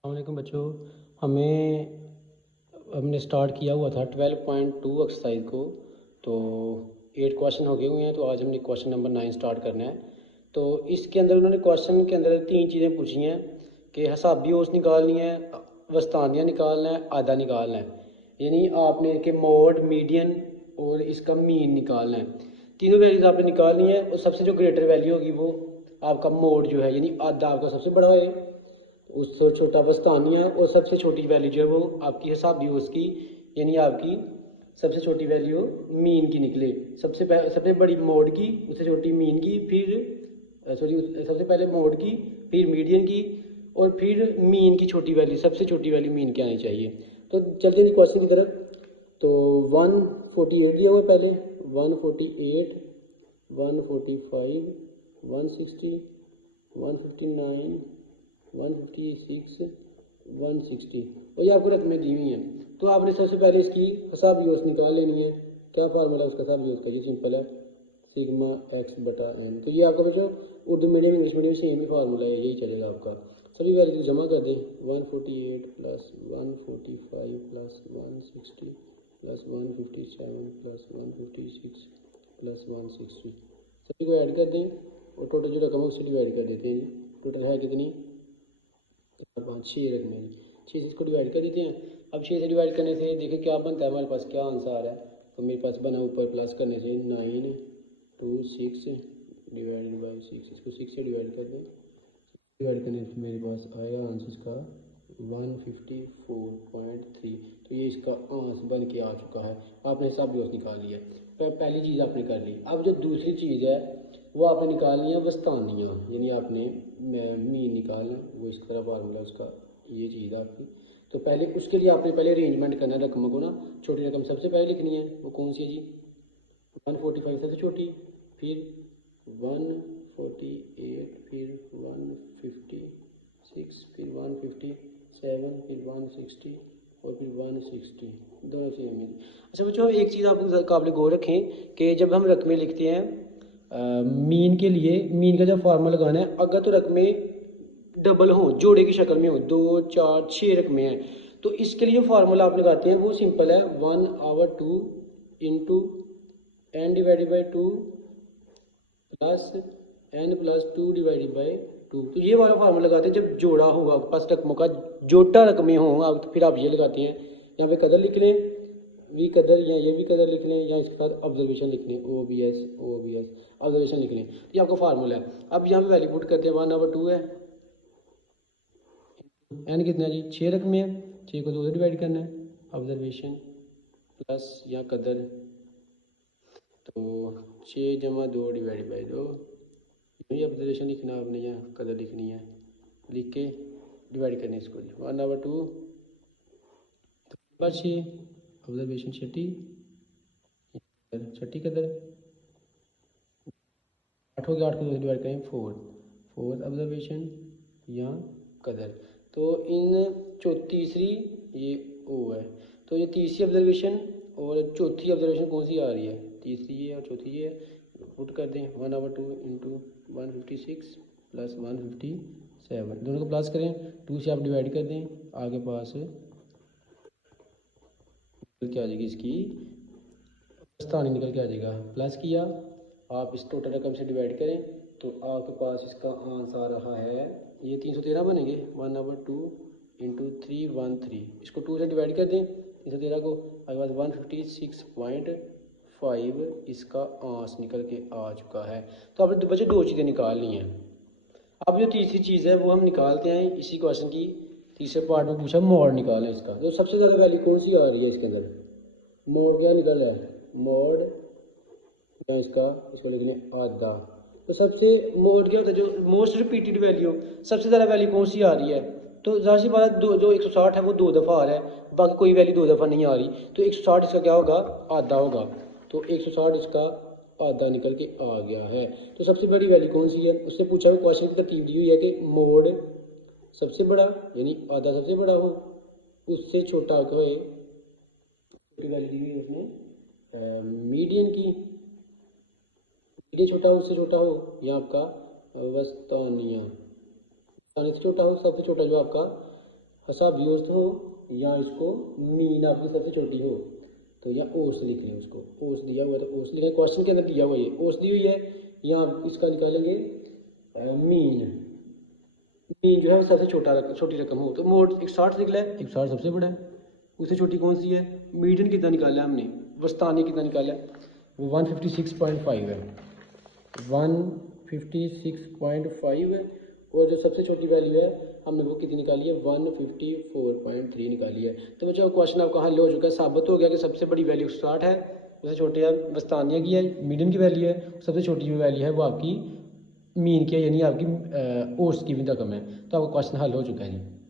अस्सलामुअलैकुम बच्चों। हमने स्टार्ट किया हुआ था 12.2 एक्सरसाइज को। तो 8 क्वेश्चन हो गए हुए हैं। तो आज हमने क्वेश्चन नंबर 9 स्टार्ट करना है। तो इसके अंदर उन्होंने क्वेश्चन के अंदर 3 चीज़ें पूछी हैं कि हिसाबी औसत निकालनी है, वस्तानिया निकालना है, आधा निकालना है। यानी आपने के मोड, मीडियन और इसका मीन निकालना है। तीनों वैल्यूज आपने निकालनी है और सबसे जो ग्रेटर वैल्यू होगी वो आपका मोड जो है, यानी आधा आपका सबसे बड़ा है, उससे छोटा वस्तानिया, और सबसे छोटी वैल्यू जो है वो आपकी हिसाबी उसकी, यानी आपकी सबसे छोटी वैल्यू मीन की निकले। सबसे बड़ी मोड की, उससे छोटी मीन की, फिर सबसे पहले मोड की, फिर मीडियन की, और फिर मीन की छोटी वैल्यू, सबसे छोटी वैल्यू मीन की आनी चाहिए। तो चलते हैं क्वेश्चन की तरफ। तो 148 दिया हुआ पहले, 148, 145, 160, 159, 156, 160, और ये आपको रकमें दी हुई हैं। तो आपने सबसे पहले इसकी हिसाबी औसत निकाल लेनी है। क्या फार्मूला उसका हिसाबी औसत का? ये सिंपल है, सिग्मा एक्स बटा एन। तो ये आपका बच्चों Urdu medium English medium same ही फार्मूला है, यही चलेगा आपका। सभी वैल्यू जमा कर दें। 148 plus 145 plus 160 plus 157 plus 156 plus 160, सभी को ऐड कर दें और टोटल जो रकम है उससे डिवाइड कर देते हैं। टोटल है कितनी? 6 रकमें। 6 से इसको डिवाइड कर देते हैं। अब 6 से डिवाइड करने से देखिए क्या बनता है, हमारे पास क्या आंसर आ रहा है। तो मेरे पास बना ऊपर प्लस करने से 926 डिवाइडेड बाई 6, इसको 6 से डिवाइड कर दें। डिवाइड करने से मेरे पास आया आंसर इसका 154.3। तो ये इसका आंसर बन के आ चुका है। आपने हिसाब भी निकाल लिया। पहली चीज़ आपने कर ली। अब जो दूसरी चीज़ है वो आपने निकालनी है वस्तानिया, यानी आपने मीन निकालना। वो इस तरह फार्मूला उसका, ये चीज़ आपकी। तो पहले उसके लिए आपने पहले अरेंजमेंट करना है रकमों को ना। छोटी रकम सबसे पहले लिखनी है, वो कौन सी है जी? 145 सबसे छोटी, फिर 148, फिर 156, फिर 157, फिर 160 और फिर 160, दोनों सेम है। अच्छा बच्चों, एक चीज़ आप काबिल गौर रखें कि जब हम रकमें लिखते हैं मीन के लिए, मीन का जब फार्मूला लगाना है, अगर तो रकमें डबल हों, जोड़े की शक्ल में हो, 2, 4, 6 रकमें हैं, तो इसके लिए जो फार्मूला आप लगाते हैं वो सिंपल है, 1/2 into N divided by 2 plus N plus 2 divided by 2। तो ये वाला फार्मूला लगाते हैं जब जोड़ा होगा आपके पास रकमों का, जोटा रकमें हों आप, तो फिर आप ये लगाते हैं। यहाँ पे कदर लिख लें, वी कदर, या ये भी कदर लिख लें, या इसके बाद ऑब्जर्वेशन लिख लें, OBS ऑब्जर्वेशन लिख लें। तो ये आपका फार्मूला है। अब यहाँ पे वैल्यू पुट करते हैं, 1/2 है, एन कितना है जी? 6 रकमें है, 6 को 2 से डिवाइड करना है, ऑब्जर्वेशन प्लस या कदर, तो 6 जमा 2 डिवाइड बाई 2, यही ऑब्जर्वेशन लिखना आपने, यहाँ कदर लिखनी है, लिख के डिवाइड करना है इसको। 1/2 बस 6 ऑब्जर्वेशन, छठी कदर, 8 हो गया, 8 को 2 से डिवाइड करें, 4 ऑब्जर्वेशन या कदर। तो तीसरी ये ओ है, तो ये तीसरी ऑब्जर्वेशन और चौथी ऑब्जर्वेशन कौन सी आ रही है? तीसरी ये और चौथी ये है। पुट कर दें 1/2 इंटू 156 प्लस 157, दोनों को प्लस करें, 2 से आप डिवाइड कर दें, आगे पास निकल के आ जाएगी इसकी स्थानी, निकल के आ जाएगा। प्लस किया, आप इस टोटल रकम से डिवाइड करें तो आपके पास इसका आंसर आ रहा है, ये 313 बनेंगे। 1/2 इंटू 313, इसको 2 से डिवाइड कर दें 313 को, आपके पास 156.5 इसका आंसर निकल के आ चुका है। तो आपने बच्चे 2 चीज़ें निकालनी हैं। अब जो तीसरी चीज़ है वो हम निकालते हैं इसी क्वेश्चन की तीसरे पार्ट में पूछा मोड निकालना है इसका। तो सबसे ज़्यादा वैल्यू कौन सी आ रही है इसके अंदर? मोड क्या निकल रहा है? मोड या इसको लिख लें आधा। तो सबसे मोड क्या होता है, जो मोस्ट रिपीटेड वैल्यू, सबसे ज़्यादा वैल्यू कौन सी आ रही है? तो ज़ाहिर सी बात है, जो 160 है वो 2 दफ़ा आ रहा है, बाकी कोई वैल्यू 2 दफ़ा नहीं आ रही। तो 160 इसका क्या होगा? आधा होगा। तो 160 इसका आधा निकल के आ गया है। तो सबसे बड़ी वैल्यू कौन सी है? उससे पूछा हुआ क्वेश्चन की तरतीब दी हुई है कि मोड सबसे बड़ा, यानी आधा सबसे बड़ा हो, उससे छोटा होए, छोटी वैल्यू दी हुई है उसमें मीडियन की, मीडियन छोटा हो, उससे छोटा हो, या आपका वस्तानिया से छोटा हो, सबसे छोटा जो आपका हिसाबी औसत हो या इसको मीन आपकी सबसे छोटी हो, तो या औसत लिख लें, उसको औसत दिया हुआ है तो औसत लिखें, क्वेश्चन के अंदर दिया हुआ है औसत दी हुई है, या आप इसका निकालेंगे मीन। मीन जो है वो सबसे छोटी रकम हो, तो मोड 160 निकला है, 160 सबसे बड़ा है, उससे छोटी कौन सी है, मीडियन कितना निकाला है हमने, वस्तानी कितना निकाला है, वो 156.5 है, 156.5 है, और जो सबसे छोटी वैल्यू है हमने वो कितनी निकाली है, 154.3 निकाली है। तो बच्चों क्वेश्चन आपका हल हो चुका है, साबित हो गया कि सबसे बड़ी वैल्यू 60 है, उससे छोटे है वस्तानिया की है, मीडियन की वैल्यू है, सबसे छोटी जो वैल्यू है वो आपकी मीन की है, यानी आपकी औसत की भी रकम है। तो आपका क्वेश्चन हल हो चुका है जी।